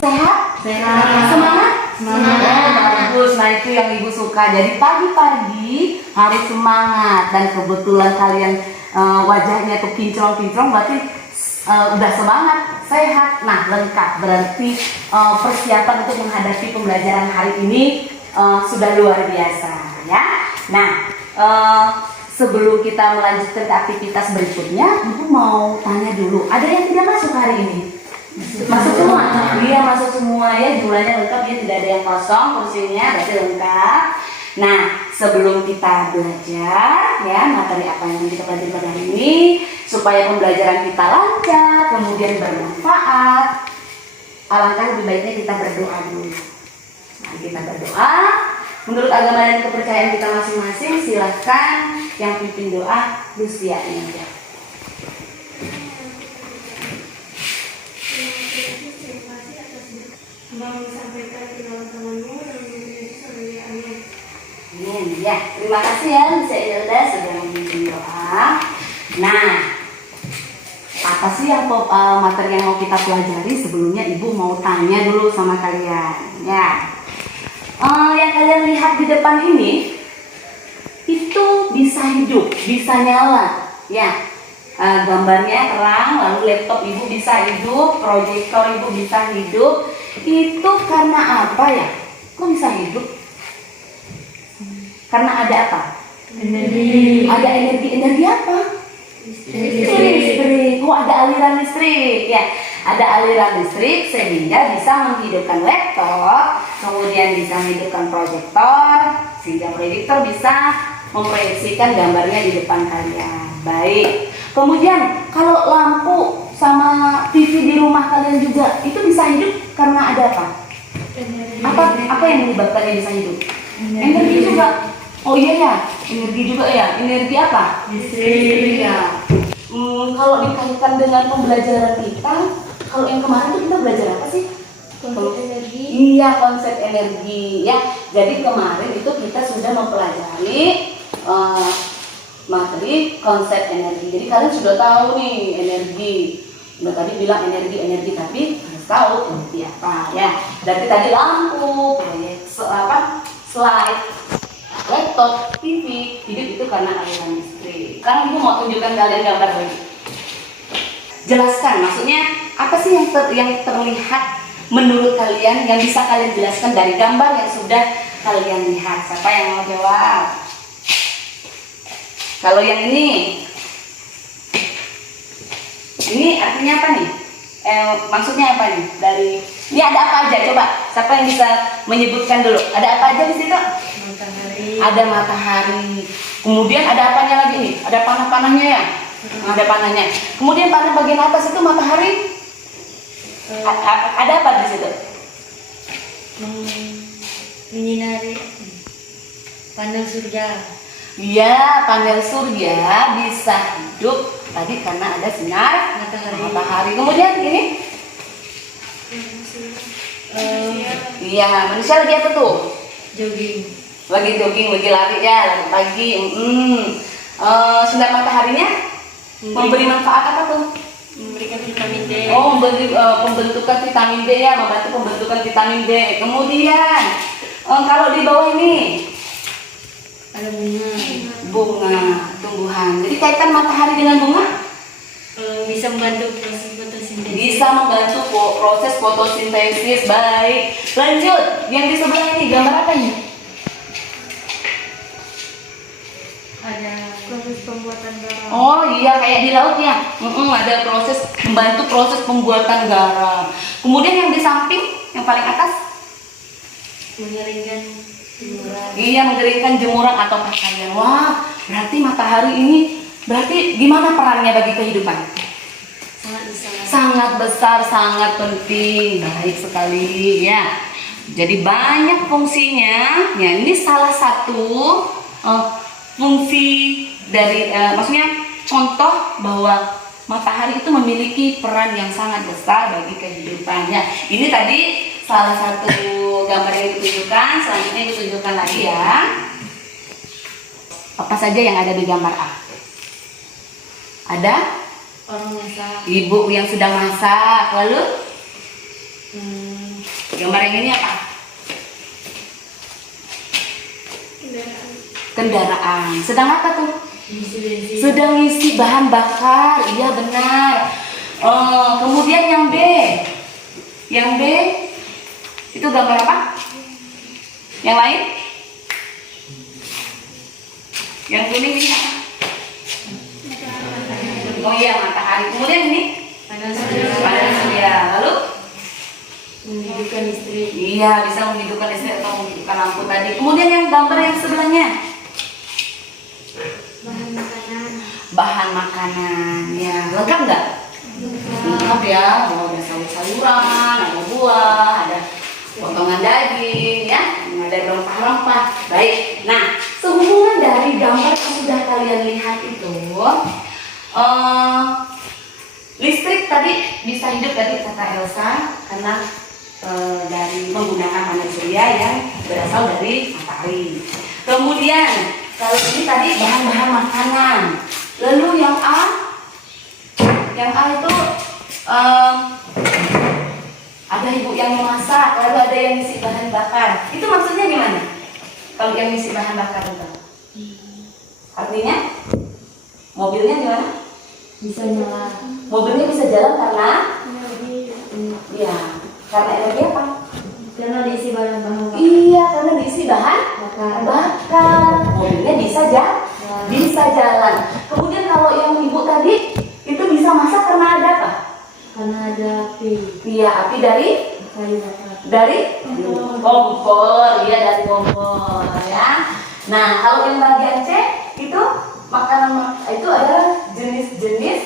Sehat? Sehat. Semangat? Semangat. Bagus, nah itu yang Ibu suka. Jadi pagi-pagi hari semangat, dan kebetulan kalian wajahnya tuh kinclong-kinclong, berarti udah semangat, sehat. Nah, lengkap, berarti persiapan untuk menghadapi pembelajaran hari ini sudah luar biasa ya. Nah, sebelum kita melanjutkan ke aktivitas berikutnya, Ibu mau tanya dulu, ada yang tidak masuk hari ini? Masuk semua? Iya, masuk semua ya, jumlahnya lengkap ya, tidak ada yang kosong kursinya, berarti lengkap. Nah, sebelum kita belajar ya materi apa yang kita pelajari pada hari ini, supaya pembelajaran kita lancar, kemudian bermanfaat, alangkah lebih baiknya kita berdoa dulu. Nah, kita berdoa menurut agama dan kepercayaan kita masing-masing. Silahkan yang pimpin doa Lucia Indah. Ya, terima kasih ya Lucia Indah sudah memimpin doa. Nah, apa sih yang materi yang mau kita pelajari? Sebelumnya Ibu mau tanya dulu sama kalian ya. Yang kalian lihat di depan ini itu bisa hidup, bisa nyala ya. Gambarnya terang, lalu laptop Ibu bisa hidup, proyektor Ibu bisa hidup. Itu karena apa ya? Kok bisa hidup? Karena ada apa? Energi. Ada energi apa? Listrik. Oh, ada aliran listrik ya. Ada aliran listrik sehingga bisa menghidupkan laptop, kemudian bisa menghidupkan proyektor, sehingga proyektor bisa memproyeksikan gambarnya di depan kalian. Baik. Kemudian kalau lampu sama TV di rumah kalian juga itu bisa hidup karena ada apa? Apa yang menyebabkannya bisa hidup? Energi juga. Oh iya ya, energi juga ya. Energi apa? Listrik. Ya. Kalau dikaitkan dengan pembelajaran kita, kalau yang kemarin tuh kita belajar apa sih? Konsep energi. Iya, konsep energi ya. Jadi kemarin itu kita sudah mempelajari materi konsep energi. Jadi kalian sudah tahu nih energi. Udah tadi bilang energi, tapi harus tahu energi apa ya. Dari tadi lampu, proyek slide, laptop, TV, hidup itu karena aliran listrik. Sekarang Ibu mau tunjukkan kalian gambar lagi. Jelaskan, maksudnya apa sih yang terlihat menurut kalian, yang bisa kalian jelaskan dari gambar yang sudah kalian lihat? Siapa yang mau jawab? Kalau yang ini artinya apa nih? Maksudnya apa nih? Ini ada apa aja? Coba, siapa yang bisa menyebutkan dulu? Ada apa aja di situ? Matahari. Ada matahari. Kemudian ada apanya lagi nih? Ada panah-panahnya ya? Ada panahnya. Kemudian panah bagian atas itu matahari. Ada apa di situ? Menyinari panel surya. Iya, panel surya bisa hidup tadi karena ada sinar matahari. Kemudian ini? Iya, manusia lagi apa tuh? Jogging. Lagi jogging, lagi lari ya, lagi pagi. Sinar mataharinya memberi manfaat apa tuh? Memberikan vitamin D. Oh, memberi pembentukan vitamin D ya, membantu pembentukan vitamin D. Kemudian kalau di bawah ini Ada bunga, tumbuhan. Jadi kaitan matahari dengan bunga? Bisa membantu proses fotosintesis. Bisa membantu proses fotosintesis. Baik. Lanjut, yang di sebelah ini gambar apa ini? Ada proses pembuatan garam. Oh iya, kayak di laut ya. Ada proses, membantu proses pembuatan garam. Kemudian yang di samping, yang paling atas? Mengeringkan jemuran. Iya, mengeringkan jemuran atau pakaian. Wah, berarti matahari ini berarti gimana perannya bagi kehidupan? Sangat besar. Sangat besar, sangat penting. Baik sekali ya. Jadi banyak fungsinya. Ya, ini salah satu fungsi dari maksudnya contoh bahwa matahari itu memiliki peran yang sangat besar bagi kehidupannya. Ini tadi salah satu gambar yang ditunjukkan. Selanjutnya ditunjukkan lagi ya. Apa saja yang ada di gambar A? Ada Orang masak. ibu yang sedang masak, lalu Gambar yang ini apa? Kendaraan. Kendaraan. Sedang apa tuh? Isi bensin. Sedang isi bahan bakar. Iya benar. Kemudian yang B. Yang B itu gambar apa? Yang lain? Yang kuning ini apa? Oh iya, matahari. Kemudian ini? Panas surya. Panas surya. Lalu? Menghidupkan listrik. Iya, bisa menghidupkan listrik atau menghidupkan lampu tadi. Kemudian yang gambar yang sebelahnya? Bahan makanan. Bahan makanan. Ya, lengkap nggak? Lengkap ya. Oh, ada sayur-sayuran, ada buah, ada potongan daging, ya, ada rempah-rempah. Baik. Nah, sehubungan dari gambar yang sudah kalian lihat itu, listrik tadi bisa hidup tadi kata Elsa karena dari menggunakan panel surya yang berasal dari matahari. Kemudian kalau ini tadi bahan-bahan makanan. Lalu yang A itu ada ibu yang memasak, lalu ada yang ngisi bahan bakar. Itu maksudnya gimana? Kalau yang ngisi bahan bakar itu, artinya mobilnya gimana? Bisa nyala. Mobilnya bisa jalan karena Energi. ya, karena energi apa? Karena diisi bahan-bahan bakar. Iya, karena diisi bahan Bakar. bakar. Mobilnya bisa jalan. Kemudian kalau yang ibu tadi itu bisa masak karena ada apa? Karena ada api. Iya, api dari Kayu bakar. kompor. Iya, dari kompor ya. Nah, kalau yang bagian C itu makanan itu adalah jenis-jenis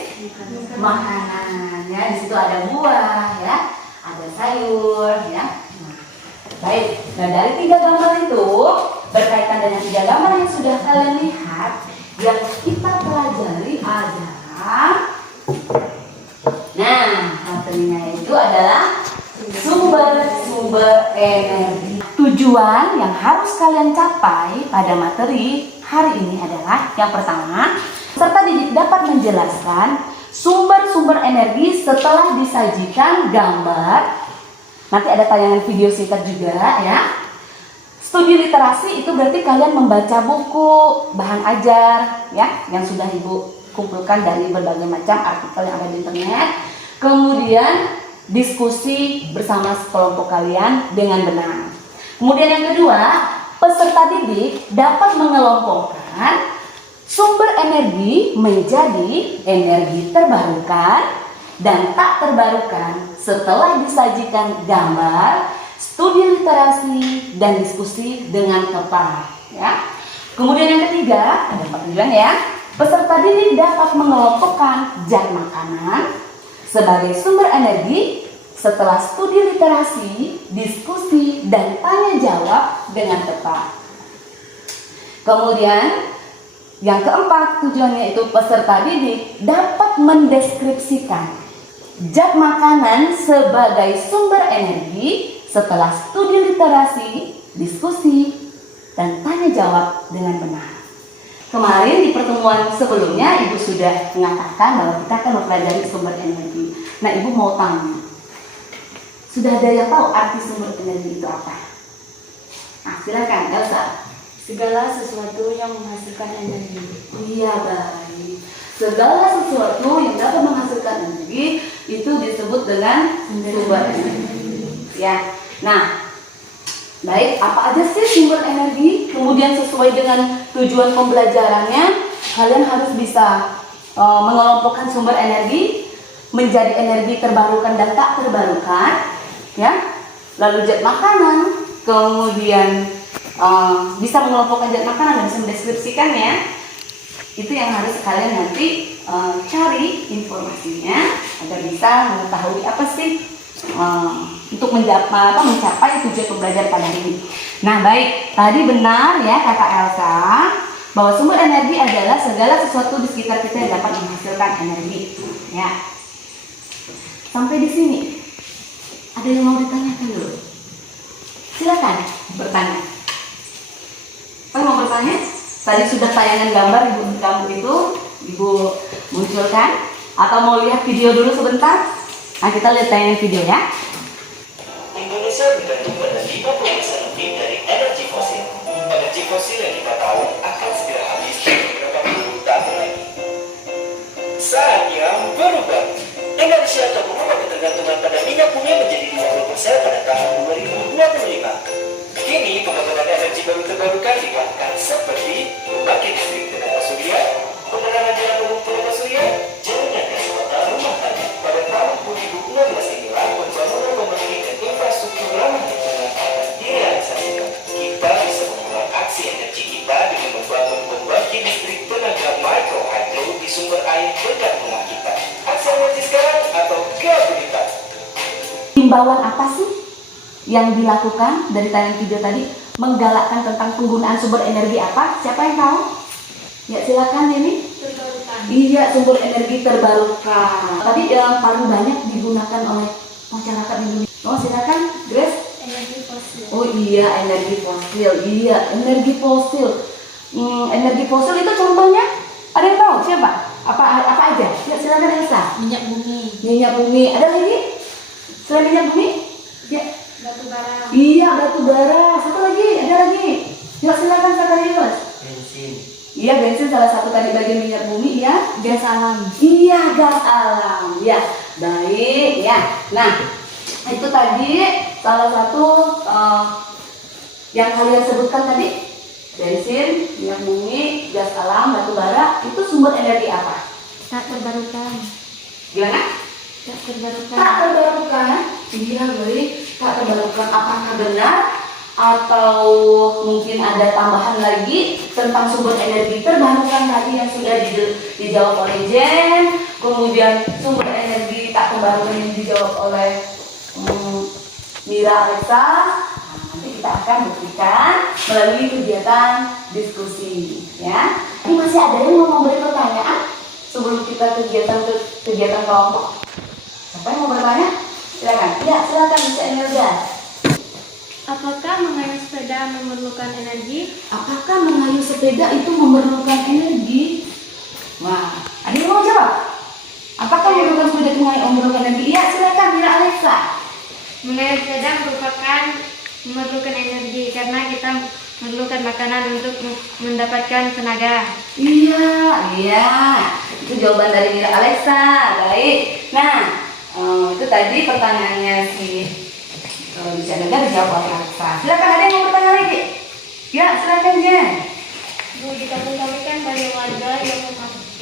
makanan ya. Di situ ada buah ya, ada sayur ya. Nah, baik. Nah, dari 3 gambar itu berkaitan dengan 3 gambar yang sudah kalian lihat, yang kita pelajari adalah materinya itu adalah sumber energi. Tujuan yang harus kalian capai pada materi hari ini adalah yang pertama, peserta didik dapat menjelaskan sumber-sumber energi setelah disajikan gambar. Nanti ada tayangan video singkat juga ya. Studi literasi itu berarti kalian membaca buku, bahan ajar ya, yang sudah ibu kumpulkan dari berbagai macam artikel yang ada di internet. Kemudian diskusi bersama sekelompok kalian dengan benar. Kemudian yang kedua, peserta didik dapat mengelompokkan sumber energi menjadi energi terbarukan dan tak terbarukan setelah disajikan gambar, studi literasi, dan diskusi dengan tepat. Ya. Kemudian yang ketiga, ada 4 tujuan ya. Peserta didik dapat mengelompokkan zat makanan sebagai sumber energi setelah studi literasi, diskusi, dan tanya jawab dengan tepat. Kemudian yang keempat tujuannya itu peserta didik dapat mendeskripsikan zat makanan sebagai sumber energi setelah studi literasi, diskusi, dan tanya jawab dengan benar. Kemarin di pertemuan sebelumnya Ibu sudah mengatakan bahwa kita akan mempelajari sumber energi. Nah, Ibu mau tanya, sudah ada yang tahu arti sumber energi itu apa? Nah, silakan Elsa. Segala sesuatu yang menghasilkan energi. Iya, baik. Segala sesuatu yang dapat menghasilkan energi itu disebut dengan sumber energi. Ya. Nah, baik, apa aja sih sumber energi? Kemudian sesuai dengan tujuan pembelajarannya, kalian harus bisa mengelompokkan sumber energi menjadi energi terbarukan dan tak terbarukan, ya. Lalu zat makanan, kemudian bisa mengelompokkan zat makanan dan bisa mendeskripsikannya. Itu yang harus kalian nanti cari informasinya agar bisa mengetahui apa sih untuk mencapai tujuan pembelajaran pada hari ini. Nah, baik, tadi benar ya kata Elsa bahwa sumber energi adalah segala sesuatu di sekitar kita yang dapat menghasilkan energi. Ya, sampai di sini ada yang mau ditanyakan dulu? Silakan bertanya. Apa mau bertanya? Tadi sudah tayangan gambar kamu itu Ibu munculkan, atau mau lihat video dulu sebentar? Nah, kita lihat tayangan video ya. besar bergantung pada 50% lebih dari energi fosil. Energi fosil yang kita tahu akan segera habis dalam beberapa puluh tahun lagi. Saatnya berubah. Indonesia akan mengubah ketergantungan pada minyak bumi menjadi 20% pada tahun 2025. Kini pembangunan energi baru terbarukan dilakukan seperti pembangkit listrik tenaga surya, penerangan jalan umum tenaga surya, jaringan gas mata rumah tangga. Pada tahun 2016 inilah pembangunan pembangkit dan infrastruktur ramah lingkungan akan direalisasikan. Kita bisa memulai aksi energi kita dengan membangun pembangkit listrik tenaga microhydro di sumber air dekat rumah kita. Aksi energi sekarang atau kebutuhan. Himbauan apa sih yang dilakukan dari tayangan video tadi? Menggalakkan tentang penggunaan sumber energi apa? Siapa yang tahu? Ya silakan ini. Terbarukan. Iya, sumber energi terbarukan. Tadi yang paling banyak digunakan oleh masyarakat Indonesia. Oh silakan, Grace. Energi fosil. Oh iya, energi fosil. Iya, energi fosil. Energi fosil itu contohnya ada yang tahu siapa? Apa aja? Ya silakan Elsa. Minyak bumi. Minyak bumi. Ada lagi? Selain minyak bumi? Ya. Batu bara. Iya, batu bara. Satu lagi, ada lagi. Ya silakan Sakarius. Bensin. Iya, bensin salah satu tadi bagian minyak bumi ya. Gas alam. Iya, gas alam. Ya, baik ya. Nah, itu tadi salah satu yang kalian sebutkan tadi. Bensin, minyak bumi, gas alam, batu bara, itu sumber energi apa? Tak terbarukan. Gimana? Tak terbarukan. Tak terbarukan. Iya, baik. Tak terbarukan. Apakah benar? Atau mungkin ada tambahan lagi tentang sumber energi terbarukan tadi yang sudah dijawab oleh Jen, kemudian sumber energi tak terbarukan yang dijawab oleh Mira Alexa. Nah, nanti kita akan buktikan melalui kegiatan diskusi ya. Ini masih ada yang mau memberi pertanyaan sebelum kita kegiatan kelompok? Siapa yang mau bertanya? Silakan. Ya, silakan bisa Imelda. Apakah mengayuh sepeda memerlukan energi? Apakah mengayuh sepeda itu memerlukan energi? Wah, ada yang mau jawab? Apakah memerlukan sepeda itu memerlukan energi? Iya, silakan Mira Alexa. Mengayuh sepeda memerlukan energi karena kita memerlukan makanan untuk mendapatkan tenaga. Iya. Itu jawaban dari Mira Alexa. Baik. Nah, itu tadi pertanyaannya si bisa dengar dijawab oleh Alexa. Silakan, ada yang mau bertanya lagi? Ya, silakan Jen. Bu, di kampung kami kan banyak warga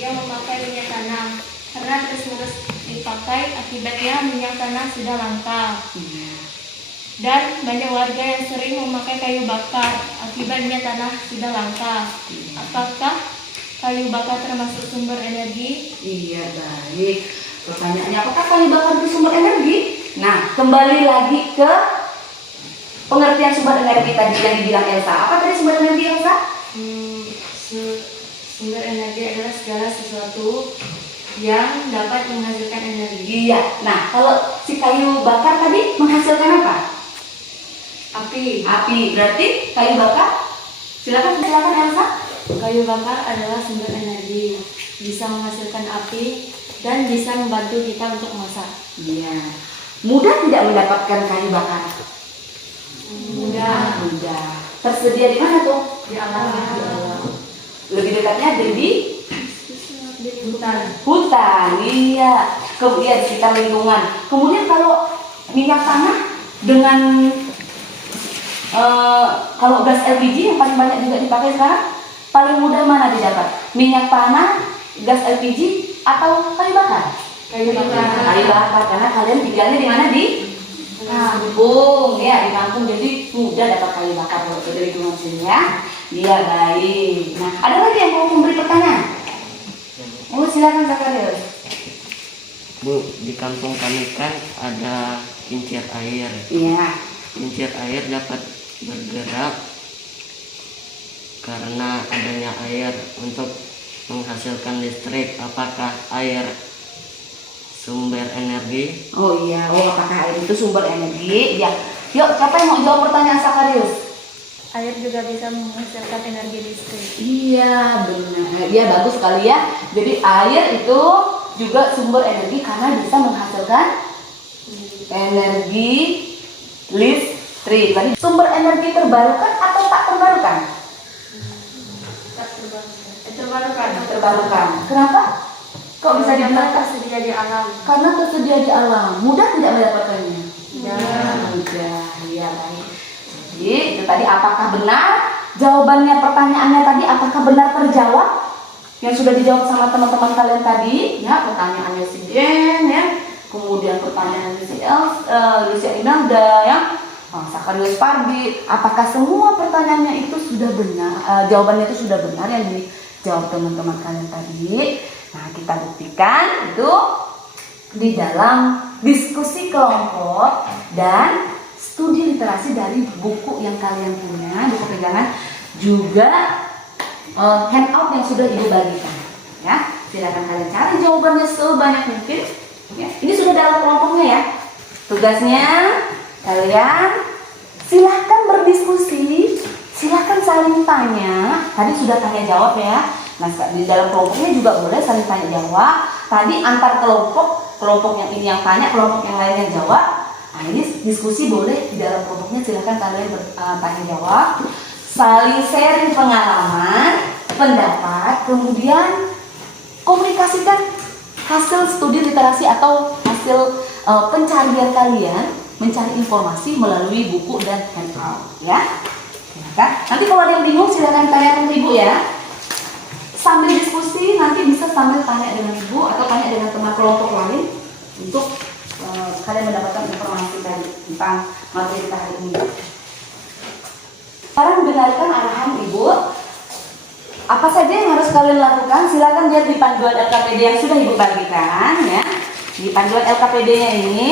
yang memakai minyak tanah karena terus-menerus dipakai, akibatnya minyak tanah sudah langka. Dan banyak warga yang sering memakai kayu bakar, akibatnya tanah sudah langka. Apakah kayu bakar termasuk sumber energi? Iya, baik. Pertanyaannya, apakah kayu bakar itu sumber energi? Nah, kembali lagi ke pengertian sumber energi tadi yang dibilang Elsa. Apa tadi sumber energi Elsa? Sumber energi adalah segala sesuatu yang dapat menghasilkan energi. Iya. Nah, kalau si kayu bakar tadi menghasilkan apa? Api. Api. Berarti kayu bakar? Silakan Elsa. Kayu bakar adalah sumber energi, bisa menghasilkan api dan bisa membantu kita untuk memasak. Iya. Mudah tidak mendapatkan kayu bakar? Mudah. Mudah. Tersedia di mana tuh? Di alam. Lebih dekatnya di Hutan. hutan. Iya. Kemudian di sekitar lingkungan. Kemudian kalau minyak tanah dengan kalau gas LPG yang paling banyak juga dipakai sekarang, paling mudah mana didapat? Minyak tanah, gas LPG, atau kayu bakar? Kayu bakar. Kayu bakar, karena kalian tinggalnya di mana? Di kampung, ya di kampung, jadi mudah dapat kayu bakar kalau dari lingkungan sini ya. Iya, baik. Nah, ada lagi yang mau memberi pertanyaan? Oh, silakan Zakarius. Bu, di kampung kami kan ada kincir air. Iya. Kincir air dapat bergerak karena adanya air untuk menghasilkan listrik. Apakah air sumber energi? Oh iya, apakah air itu sumber energi? Ya. Yuk, siapa yang mau jawab pertanyaan Zakarius? Air juga bisa menghasilkan energi listrik. Iya, benar. Iya, bagus sekali ya. Jadi air itu juga sumber energi karena bisa menghasilkan energi listrik. listrik. Tadi sumber energi terbarukan atau tak terbarukan? Terbarukan. Terbarukan. Kenapa? Kok bisa dibilang tersedia di alam? karena tersedia di alam. Mudah tidak mendapatkannya? Ya. Mudah. Ya, baik. Jadi itu tadi apakah benar? Jawabannya pertanyaannya tadi apakah benar terjawab? Yang sudah dijawab sama teman-teman kalian tadi, ya pertanyaannya si Jen, ya. Kemudian pertanyaan si Lucia Inalda, ya. Sakarius Pardi, apakah semua pertanyaannya itu sudah benar? Jawabannya itu sudah benar yang dijawab teman-teman kalian tadi. Nah, kita buktikan itu di dalam diskusi kelompok dan studi literasi dari buku yang kalian punya, buku pegangan, juga handout yang sudah Ibu bagikan. Ya, silakan kalian cari jawabannya sebanyak mungkin. Ya, ini sudah dalam kelompoknya ya. Tugasnya kalian silahkan berdiskusi, silahkan saling tanya. Tadi sudah tanya jawab ya. Nah, di dalam kelompoknya juga boleh saling tanya jawab. Tadi antar kelompok yang ini yang tanya, kelompok yang lain yang jawab. Nah, ini diskusi boleh di dalam kelompoknya, silahkan kalian tanya jawab. Saling sharing pengalaman, pendapat, kemudian komunikasikan hasil studi literasi atau hasil pencarian kalian, mencari informasi melalui buku dan handout, ya. Nanti kalau ada yang bingung silahkan tanyakan ke Ibu ya. Sambil diskusi nanti bisa sambil tanya dengan Ibu atau tanya dengan teman kelompok lain untuk kalian mendapatkan informasi tadi tentang materi kita hari ini. Sekarang dengarkan arahan Ibu. Apa saja yang harus kalian lakukan? Silakan lihat di panduan LKPD yang sudah Ibu bagikan ya. Di panduan LKPD-nya ini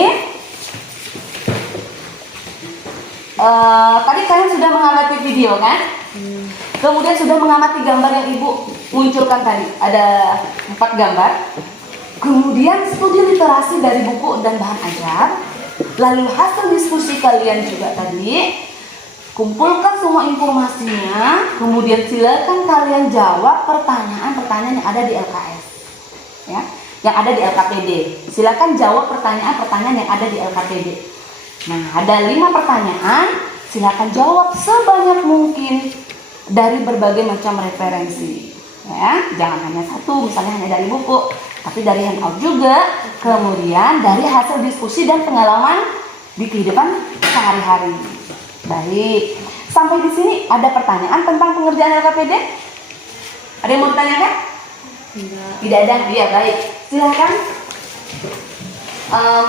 tadi kalian sudah mengamati video kan? Kemudian sudah mengamati gambar yang Ibu munculkan tadi. Ada 4 gambar. Kemudian studi literasi dari buku dan bahan ajar. Lalu hasil diskusi kalian juga tadi. Kumpulkan semua informasinya. Kemudian silakan kalian jawab pertanyaan-pertanyaan yang ada di LKS. Ya, yang ada di LKPD. Silakan jawab pertanyaan-pertanyaan yang ada di LKPD. Nah, ada 5 pertanyaan. Silakan jawab sebanyak mungkin dari berbagai macam referensi. Ya, jangan hanya satu, misalnya hanya dari buku, tapi dari handout juga. Kemudian dari hasil diskusi dan pengalaman di kehidupan sehari-hari. Baik, sampai di sini ada pertanyaan tentang pengerjaan LKPD? Ada yang mau ditanyakan? Tidak ada. Iya, baik. Silakan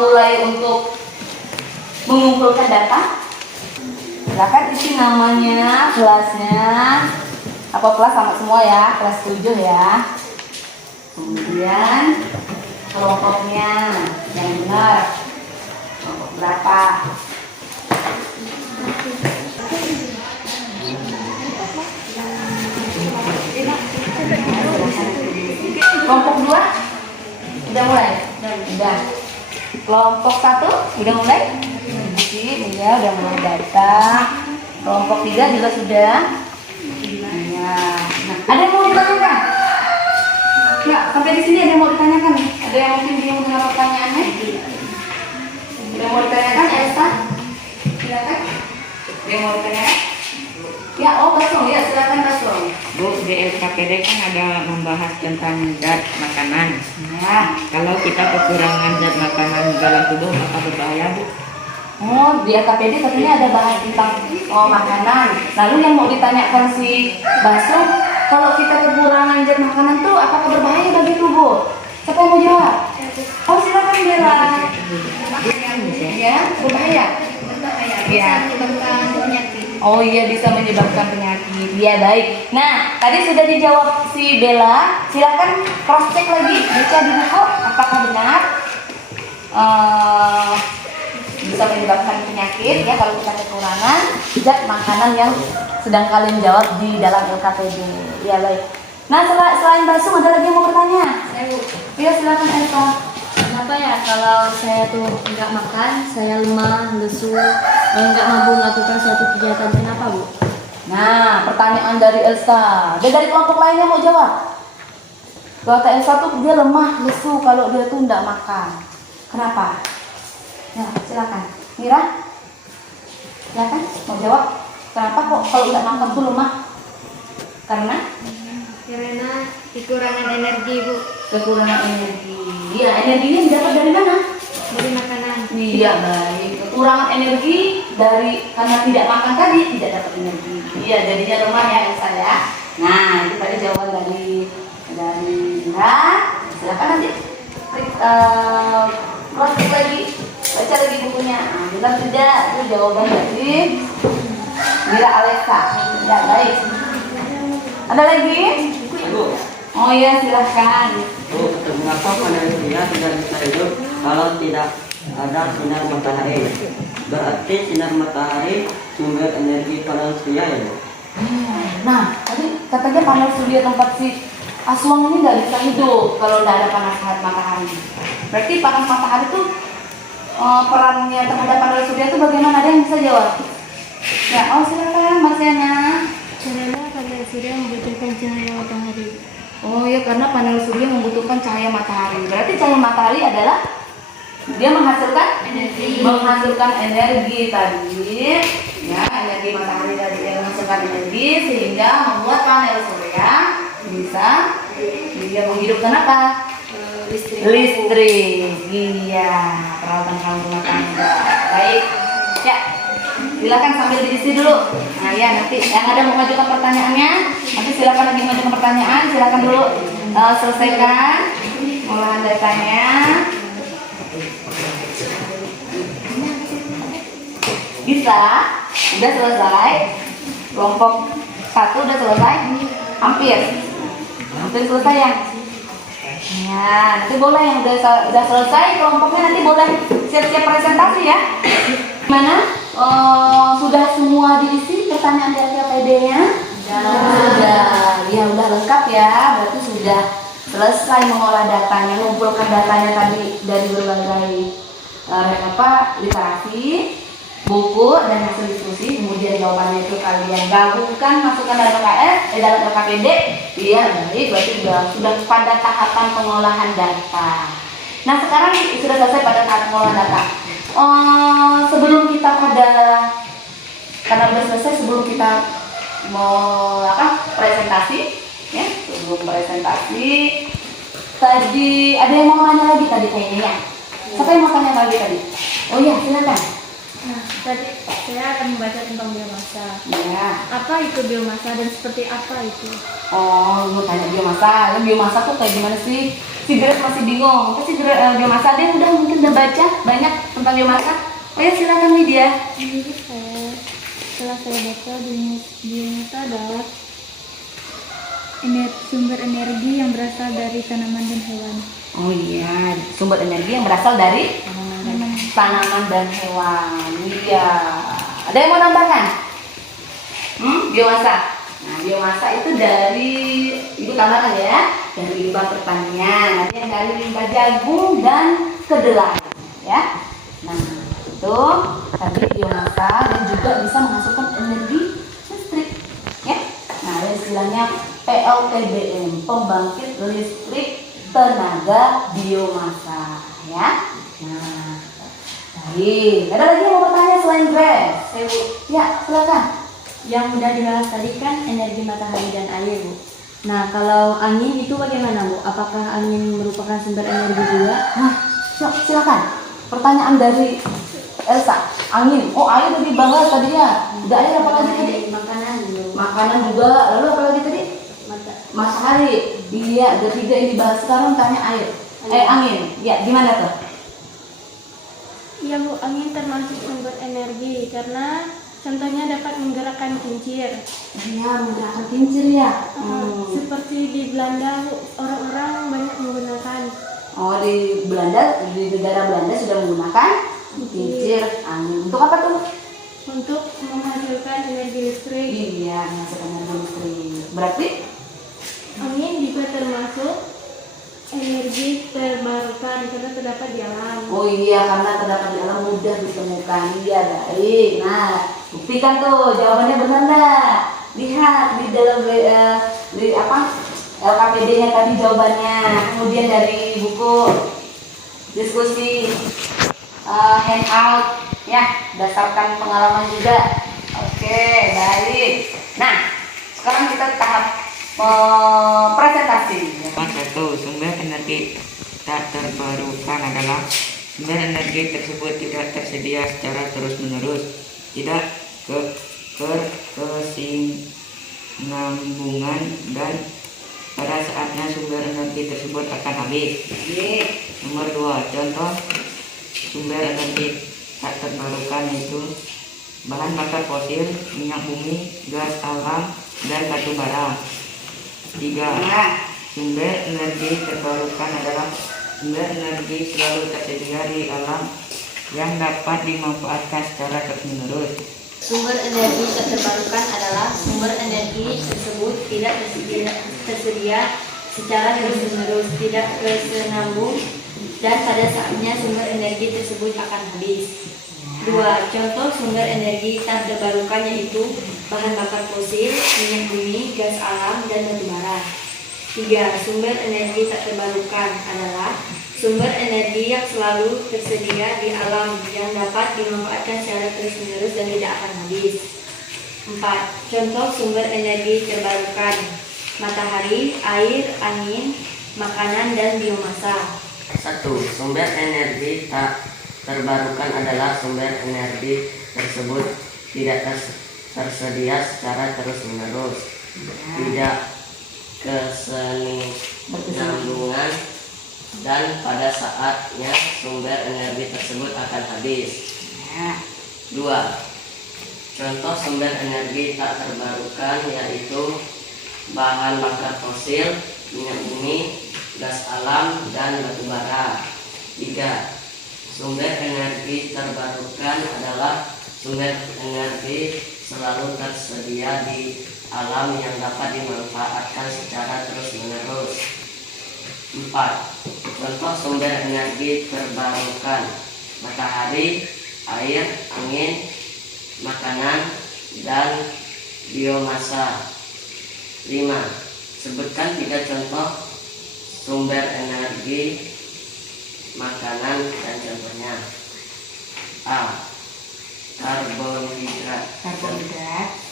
mulai untuk mengumpulkan data. Silakan isi namanya, kelasnya. Apa kelas sama semua ya, kelas 7 ya. Kemudian kelompoknya yang benar. Kelompok berapa? Kelompok 2 udah mulai? Udah. Kelompok 1 udah mulai? Ini ya udah mulai data. Kelompok 3 juga sudah. Ya. Nah, ada yang mau ditanyakan? Ya, sampai di sini ada yang mau ditanyakan nih? Ada yang mungkin bingung dengan pertanyaannya? Ada yang mau ditanyakan, Elsa? Silakan. Ada yang mau ditanyakan? Ya, Basong, ya silakan Basong. Bu, di LKPD kan ada membahas tentang zat makanan. Ya. Kalau kita kekurangan zat makanan dalam tubuh, maka berbahaya, Bu. Oh, di LKPD katanya ada bahas tentang makanan. Lalu yang mau ditanyakan si Basong, kalau kita kekurangan zat makanan tuh apakah berbahaya bagi tubuh? Siapa yang mau jawab? Oh, silakan Bella. Ya, berbahaya. Bisa menyebabkan penyakit. Oh iya, bisa menyebabkan penyakit. Iya, baik. Nah, tadi sudah dijawab si Bella. Silakan cross check lagi, baca di buku apakah benar bisa menyebabkan penyakit ya kalau kita kekurangan zat makanan yang sedang kalian jawab di dalam LKPD. Iya, baik. Nah, selain Basum ada lagi yang mau bertanya? Iya, silakan Elsa. Kenapa ya kalau saya tuh nggak makan, saya lemah, lesu, nggak mampu melakukan suatu kegiatan? Kenapa, Bu? Nah, pertanyaan dari Elsa. Dia dari kelompok lainnya mau jawab. Kata Elsa tuh dia lemah, lesu kalau dia tuh nggak makan. Kenapa? Ya, silakan. Mira? Silakan mau jawab. Kenapa kok kalau nggak makan tuh lemah? Karena kekurangan energi, Bu, kekurangan energi. Iya, energinya didapat dari mana? dari makanan. Iya, baik. Kekurangan energi karena tidak makan tadi, tidak dapat energi. Iya, jadinya lemah ya Elsa ya. Nah, itu tadi jawaban dari Indra. Silakan nanti proses lagi, baca lagi bukunya. Nah, benar tidak? Itu jawaban dari Mira Alexa. Ya, baik. Ada lagi? Bu, Oh iya, silahkan. mengapa panel surya tidak bisa hidup kalau tidak ada sinar matahari? Berarti sinar matahari sumber energi panel surya ya, Bu? Nah, tadi katanya panel surya tempat si Aswang ini nggak bisa hidup kalau nggak ada panas matahari. Berarti panas matahari itu perannya terhadap panel surya itu bagaimana? Ada yang bisa jawab? Ya, oh silakan Mas Yana. Karena panel surya membutuhkan cahaya matahari. Oh ya, karena panel surya membutuhkan cahaya matahari. Berarti cahaya matahari adalah dia menghasilkan energi tadi. Ya, energi matahari tadi yang menghasilkan energi sehingga membuat panel surya bisa dia menghidupkan apa? Listrik. Iya, peralatan rumah tangga. Baik. Ya. Silakan sambil diisi dulu. Nah ya, nanti yang ada mau mengajukan pertanyaannya, nanti silakan lagi mengajukan pertanyaan. Silakan dulu selesaikan olahan datanya. Bisa, udah selesai. Kelompok 1 udah selesai, hampir selesai ya. Ya, nanti boleh yang udah selesai kelompoknya nanti boleh siap-siap presentasi ya. Mana? Sudah semua diisi pertanyaan dari KPD-nya? Sudah. Ya udah lengkap ya. Berarti sudah selesai mengolah datanya, mengumpulkan datanya tadi dari berbagai literasi, buku dan hasil diskusi. Kemudian jawabannya itu kalian gabungkan, masukkan dalam dalam KPD. Iya, baik. Berarti sudah pada tahapan pengolahan data. Nah sekarang sudah selesai pada tahap pengolahan data. Sebelum kita karena sudah selesai, sebelum kita mau presentasi, ya sebelum presentasi tadi ada yang mau nanya lagi tadi kayaknya ya. Siapa yang mau tanya lagi tadi? Oh iya, silakan. Nah, tadi saya akan membaca tentang biomasa. Ya. Apa itu biomasa dan seperti apa itu? Oh, mau tanya biomasa. Biomasa tuh kayak gimana sih? Si Grace masih bingung. Apa sih biomasa? Dia mungkin udah baca banyak tentang biomasa. Oh ya, silakan Lydia. Jadi setelah saya baca, biomasa adalah sumber energi yang berasal dari tanaman dan hewan. Oh iya, sumber energi yang berasal dari tanaman dan hewan. Iya. Ada yang mau nambahkan? Biomasa. Nah, biomasa itu dari ibu tambahkan ya, dari limbah pertanian. Nanti yang dari limbah jagung dan kedelai, ya. Nah, itu tadi biomasa dan juga bisa menghasilkan energi listrik, ya. Nah, ada istilahnya PLTBM, pembangkit listrik tenaga biomasa, ya. Nah, baik. Ada lagi yang mau bertanya selain Grace? Ya, silakan. Yang udah dibahas tadi kan energi matahari dan air, Bu. Nah, kalau angin itu bagaimana, Bu? Apakah angin merupakan sumber energi juga? Nah, silakan. Pertanyaan dari Elsa. Angin. Oh, air udah dibahas tadi ya. Udah air apa lagi tadi? Makanan, Bu. Makanan juga. Lalu apa lagi tadi? Matahari. Iya, ada 3 yang dibahas. Sekarang tanya air. Angin. Ya, gimana tuh? Ya Bu, angin termasuk sumber energi karena contohnya dapat menggerakkan kincir. Iya, menggerakkan kincir ya. Seperti di Belanda, Bu, orang-orang banyak menggunakan. Oh, di negara Belanda sudah menggunakan kincir angin. Untuk apa tuh? Untuk menghasilkan energi listrik. Iya, menghasilkan energi listrik. Berarti Angin juga termasuk energi terbarukan karena terdapat di alam. oh iya, karena terdapat di alam mudah ditemukan. Iya, baik. Nah, buktikan tuh jawabannya benar nggak? Lihat di dalam LKPD-nya tadi jawabannya. Kemudian dari buku diskusi handout Ya, berdasarkan pengalaman juga. Oke, baik. Nah, sekarang kita tahap presentasi. Nomor 1, sumber energi tak terbarukan adalah sumber energi tersebut tidak tersedia secara terus-menerus, tidak kesinambungan, dan pada saatnya sumber energi tersebut akan habis. Nomor 2, contoh sumber energi tak terbarukan yaitu bahan bakar fosil, minyak bumi, gas alam, dan batu bara. 3. Sumber energi terbarukan adalah sumber energi selalu tersedia di alam yang dapat dimanfaatkan secara terus-menerus. Sumber energi tak terbarukan adalah sumber energi tersebut tidak tersedia secara terus-menerus, tidak kesinambung, dan pada saatnya sumber energi tersebut akan habis. 2. Contoh sumber energi tak terbarukan yaitu bahan bakar fosil, minyak bumi, gas alam, dan batu bara. 3. Sumber energi tak terbarukan adalah sumber energi yang selalu tersedia di alam yang dapat dimanfaatkan secara terus-menerus dan tidak akan habis. 4. Contoh sumber energi terbarukan: matahari, air, angin, makanan, dan biomasa. 1. Sumber energi tak terbarukan adalah sumber energi tersebut tidak tersedia secara terus-menerus, tidak kesinambungan, dan pada saatnya sumber energi tersebut akan habis. 2. Contoh sumber energi tak terbarukan yaitu bahan bakar fosil, minyak bumi, gas alam, dan batu bara. 3. Sumber energi terbarukan adalah sumber energi selalu tersedia di alam yang dapat dimanfaatkan secara terus-menerus. 4. Contoh sumber energi terbarukan: matahari, air, angin, makanan, dan biomasa. 5. Sebutkan 3 contoh sumber energi makanan dan contohnya. A. Karbohidrat.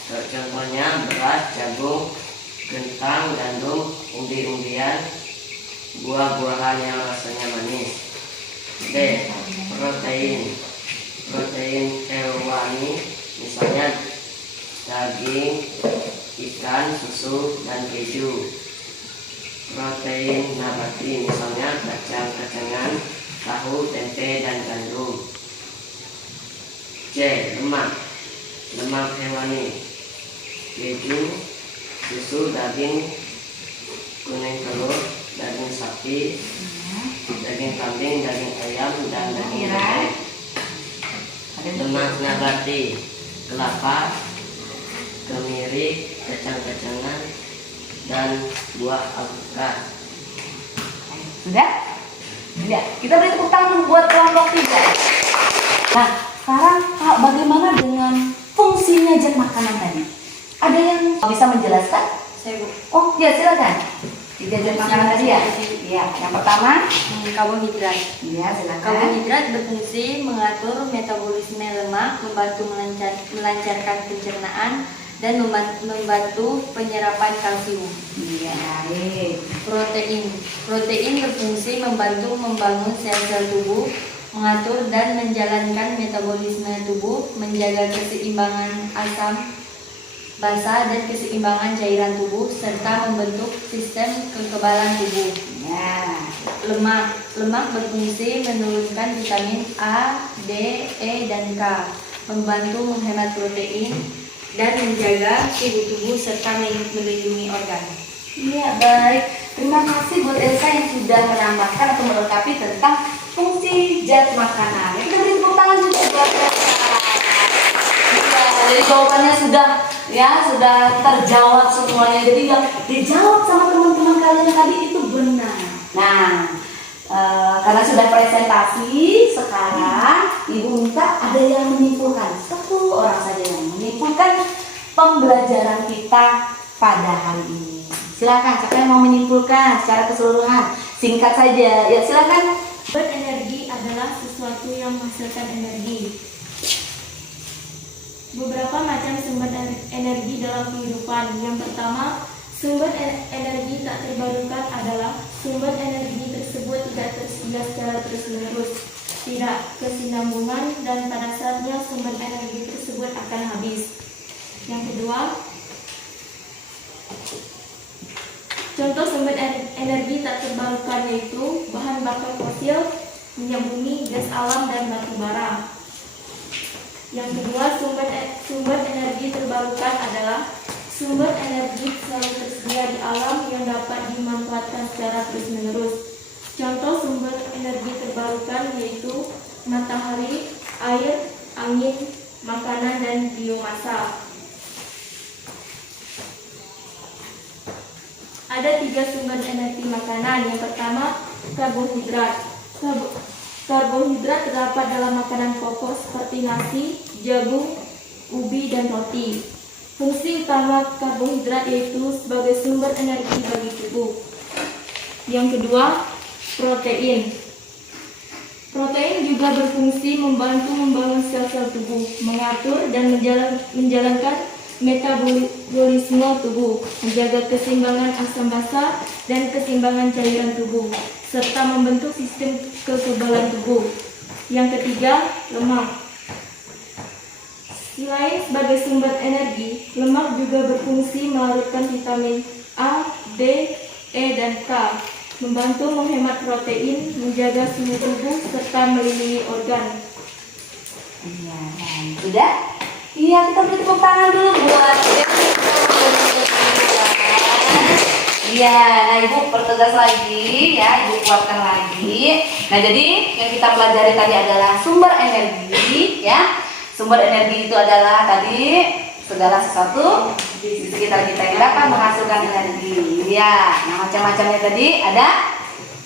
Contohnya beras, jagung, kentang, gandum, umbi-umbian, buah-buahan yang rasanya manis. B. Protein. Protein hewani, misalnya daging, ikan, susu, dan keju. Protein nabati, misalnya kacang-kacangan, tahu, tempe, dan gandum. C. Lemak. Lemak hewani, keju, susu, daging, kuning telur, daging sapi, daging kambing, daging ayam, dan daging bebek. Lemak nabati: kelapa, kemiri, kacang-kacangan, dan buah alpukat. Sudah? Ya, kita beri tepuk tangan buat kelompok 3. Nah, sekarang Kak, bagaimana dengan fungsinya zat makanan tadi? Ada yang bisa menjelaskan? Saya Bu. Oh, ya silakan. 3 zat makanan tadi ya? Iya, yang pertama, Karbohidrat. iya silakan. Karbohidrat berfungsi mengatur metabolisme lemak, membantu melancarkan pencernaan, dan membantu penyerapan kalsium. Iya, baik. Protein berfungsi membantu membangun sel-sel tubuh, mengatur dan menjalankan metabolisme tubuh, menjaga keseimbangan asam basa dan keseimbangan cairan tubuh, serta membentuk sistem kekebalan tubuh. Ya. Lemak berfungsi menurunkan vitamin A, D, E, dan K, membantu menghemat protein dan menjaga suhu tubuh serta melindungi organ. Iya, baik. Terima kasih buat Elsa yang sudah menambahkan atau melengkapi tentang fungsi zat makanan. Kita beri tepuk tangan juga buat Elsa. Iya, jadi jawabannya sudah terjawab semuanya. Jadi yang dijawab sama teman-teman kalian tadi itu benar. Nah, karena sudah presentasi, sekarang Ibu minta ada yang menyimpulkan. 1 orang saja yang menyimpulkan pembelajaran kita pada hari ini. Silakan, siapa yang mau menyimpulkan secara keseluruhan? Singkat saja. Ya, silakan. Berenergi adalah sesuatu yang menghasilkan energi. Beberapa macam sumber energi dalam kehidupan. Yang pertama, sumber energi tak terbarukan adalah sumber energi tersebut tidak tersedia secara terus-menerus, tidak kesinambungan, dan pada saatnya sumber energi tersebut akan habis. Yang kedua, contoh sumber energi tak terbarukan yaitu bahan bakar fosil, minyak bumi, gas alam, dan batu bara. Yang kedua, sumber energi terbarukan adalah sumber energi selalu tersedia di alam yang dapat dimanfaatkan secara terus-menerus. Contoh sumber energi terbarukan yaitu matahari, air, angin, makanan, dan biomasa. Ada 3 sumber energi makanan. Yang pertama, karbohidrat. Karbohidrat terdapat dalam makanan pokok seperti nasi, jagung, ubi, dan roti. Fungsi utama karbohidrat yaitu sebagai sumber energi bagi tubuh. Yang kedua, protein. Protein juga berfungsi membantu membangun sel-sel tubuh, mengatur dan menjalankan metabolisme tubuh, menjaga keseimbangan asam basa dan keseimbangan cairan tubuh, serta membentuk sistem kekebalan tubuh. Yang ketiga, lemak. Selain sebagai sumber energi, lemak juga berfungsi melarutkan vitamin A, D, E, dan K, membantu menghemat protein, menjaga suhu tubuh, serta melindungi organ. Iya, sudah? Iya, kita beri tepuk tangan dulu buat Iya, nah Ibu pertegas lagi ya, Ibu kuatkan lagi. Nah, jadi yang kita pelajari tadi adalah sumber energi ya. Sumber energi itu adalah tadi segala sesuatu di sekitar kita yang dapat menghasilkan energi. Ya, nah macam-macamnya tadi ada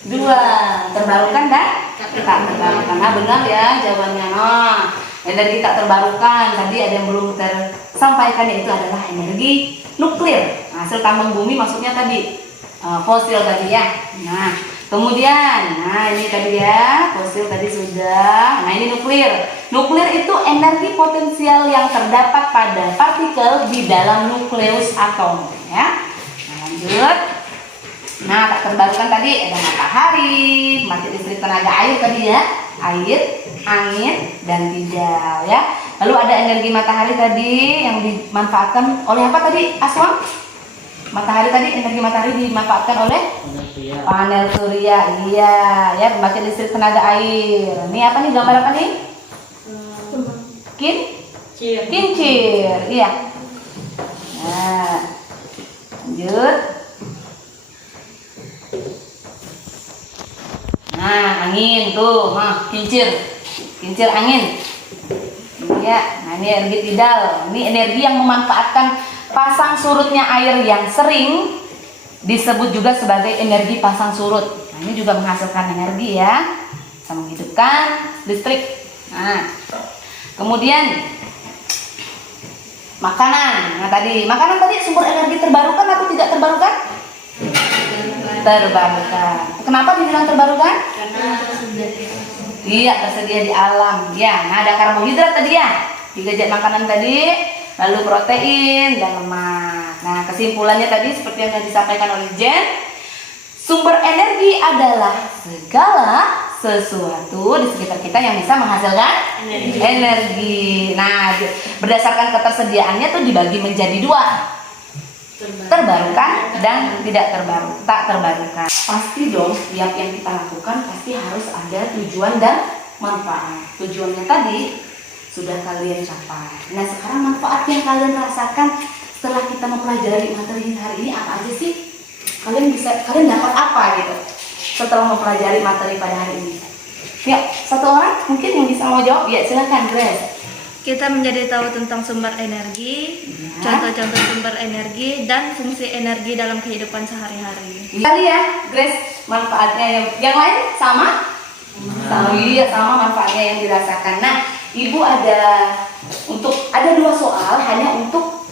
2, terbarukan dan tak terbarukan. Nah, benar ya jawabannya. Nah, energi tak terbarukan tadi ada yang belum tersampaikan, yaitu adalah energi nuklir, hasil tambang bumi, maksudnya tadi fosil tadi ya. Nah, kemudian, nah ini tadi ya, fosil tadi sudah. Nah, ini nuklir. Nuklir itu energi potensial yang terdapat pada partikel di dalam nukleus atom ya. Nah, lanjut. Nah, tak terbarukan tadi ada matahari, pembangkit listrik tenaga air tadi ya, air, angin, dan tidal ya. Lalu ada energi matahari tadi yang dimanfaatkan oleh apa tadi, Aswang? Matahari tadi, energi matahari dimanfaatkan oleh panel surya. Iya, ya, pembangkit listrik tenaga air. Ini apa nih, gambar apa nih? Kincir. Iya. Nah, lanjut. Nah, angin tuh, kincir angin. Ya, nah ini energi tidal. Ini energi yang memanfaatkan pasang surutnya air yang sering, disebut juga sebagai energi pasang surut. Nah, ini juga menghasilkan energi ya, bisa menghidupkan listrik. Nah, kemudian makanan. Nah, makanan tadi sumber energi terbarukan atau tidak terbarukan? Terbarukan. Kenapa dibilang terbarukan? Karena Iya, tersedia di alam. Ya, nah ada karbohidrat tadi ya, 3 zat makanan tadi, lalu protein dan lemak. Nah, kesimpulannya tadi seperti yang disampaikan oleh Jen, sumber energi adalah segala sesuatu di sekitar kita yang bisa menghasilkan energi. Nah, berdasarkan ketersediaannya tuh dibagi menjadi 2. Terbarukan dan tak terbarukan. Pasti dong, setiap yang kita lakukan pasti harus ada tujuan dan manfaat. Tujuannya tadi sudah kalian capai. Nah, sekarang manfaat yang kalian rasakan setelah kita mempelajari materi hari ini apa aja sih? Kalian dapat apa gitu setelah mempelajari materi pada hari ini? Ya, satu orang mungkin yang bisa mau jawab. Ya, silakan Grace. Kita menjadi tahu tentang sumber energi, contoh-contoh sumber energi, dan fungsi energi dalam kehidupan sehari-hari. Tadi ya, Grace, manfaatnya yang lain sama? Iya, sama manfaatnya yang dirasakan. Nah, Ibu ada 2 soal hanya untuk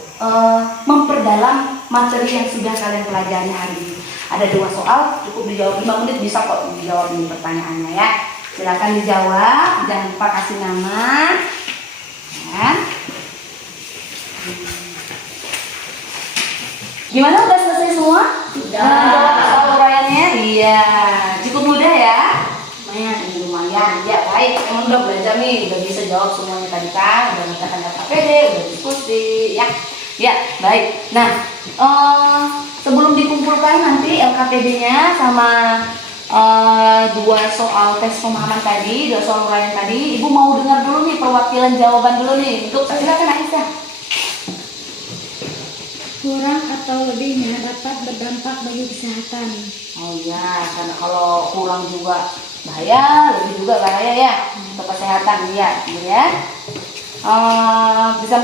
memperdalam materi yang sudah kalian pelajari hari ini. Ada 2 soal, cukup dijawab 5 menit, bisa kok dijawab ini pertanyaannya ya. Silakan dijawab, jangan lupa kasih nama. Ya. Gimana, udah selesai semua? Menjawab soal uraiannya? Iya, cukup mudah ya? Lumayan, ya baik. Emang udah belajar nih, udah bisa jawab semuanya tadi kan? Udah mengatakan KPD, udah diskusi, ya? Ya, baik. Nah, sebelum dikumpulkan nanti LKPD-nya sama dua soal tes pemahaman tadi, dua soal uraian tadi, Ibu mau dengar dulu nih perwakilan jawaban dulu nih. Untuk silakan Aisyah. Kurang atau lebihnya dapat berdampak bagi kesehatan. Oh iya, karena kalau kurang juga bahaya, lebih juga bahaya ya untuk kesehatan dia, ya. Bisa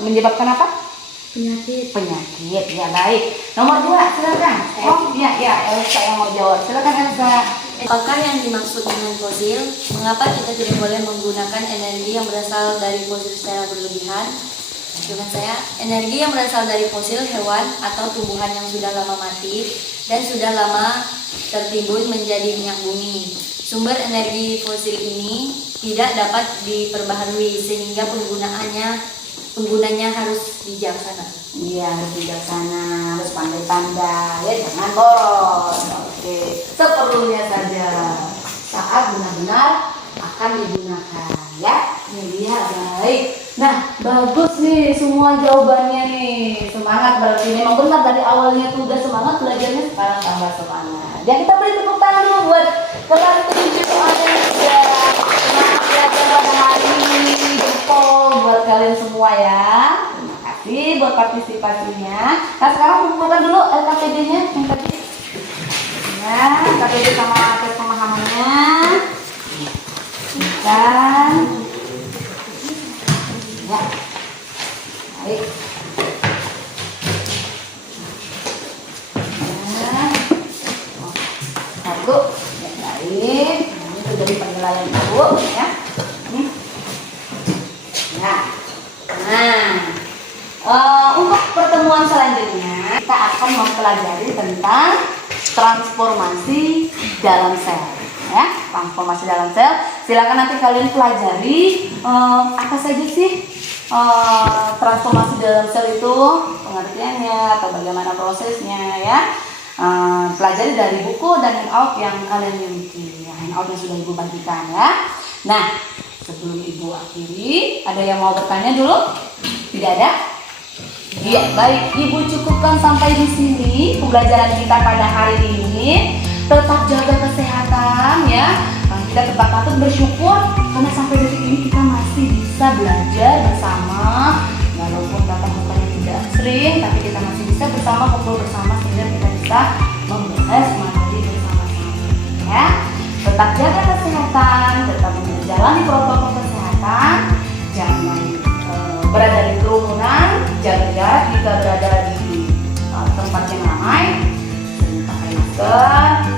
menyebabkan apa? Penyakit. Penyakit, ya baik. Nomor 2, silakan. Oh iya, Elsa yang mau jawab. Silakan Elsa. Apakah yang dimaksud dengan fosil? Mengapa kita tidak boleh menggunakan energi yang berasal dari fosil secara berlebihan? Jawaban saya, energi yang berasal dari fosil hewan atau tumbuhan yang sudah lama mati dan sudah lama tertimbun menjadi minyak bumi. Sumber energi fosil ini tidak dapat diperbaharui sehingga penggunanya harus bijaksana. Iya, harus bijaksana, harus pandai-pandai, ya jangan boros. Oke, seperlunya saja. Saat benar-benar akan digunakan, ya. Ini dia, baik. Nah, bagus nih semua jawabannya nih. Semangat berarti memang benar dari awalnya tuh udah semangat belajarnya, sekarang tambah semangat. Ya, kita beri tepuk tangan dulu buat kelas 7 soalnya sudah semangat belajar pada hari ini. Jempol buat kalian semua ya. Terima kasih buat partisipasinya. Nah, sekarang kumpulkan dulu LKPD-nya yang tadi. Ya, LKPD sama tes pemahamannya. Dan ya, baik. Nah, satu, ya baik. Ini sudah dari penilaian Ibu, ya. Untuk pertemuan selanjutnya kita akan mempelajari tentang transformasi dalam sel. Ya, transformasi dalam sel. Silakan nanti kalian pelajari apa saja sih transformasi dalam sel itu, pengertiannya atau bagaimana prosesnya ya. Pelajari dari buku dan handout yang kalian miliki, handout yang sudah Ibu bagikan ya. Nah, sebelum Ibu akhiri, ada yang mau bertanya dulu? Tidak ada? Iya, baik. Ibu cukupkan sampai di sini pembelajaran kita pada hari ini. Tetap jaga kesehatan ya. Kita tetap patut bersyukur karena sampai detik ini kita masih bisa belajar bersama. Walaupun tatap mukanya tidak sering, tapi kita masih bisa bersama, kumpul bersama sehingga kita bisa membahas materi bersama-sama. Ya, tetap jaga kesehatan, tetap menjalani protokol kesehatan, jangan berada di kerumunan, jaga jarak jika berada di tempat yang ramai, sering pakai masker.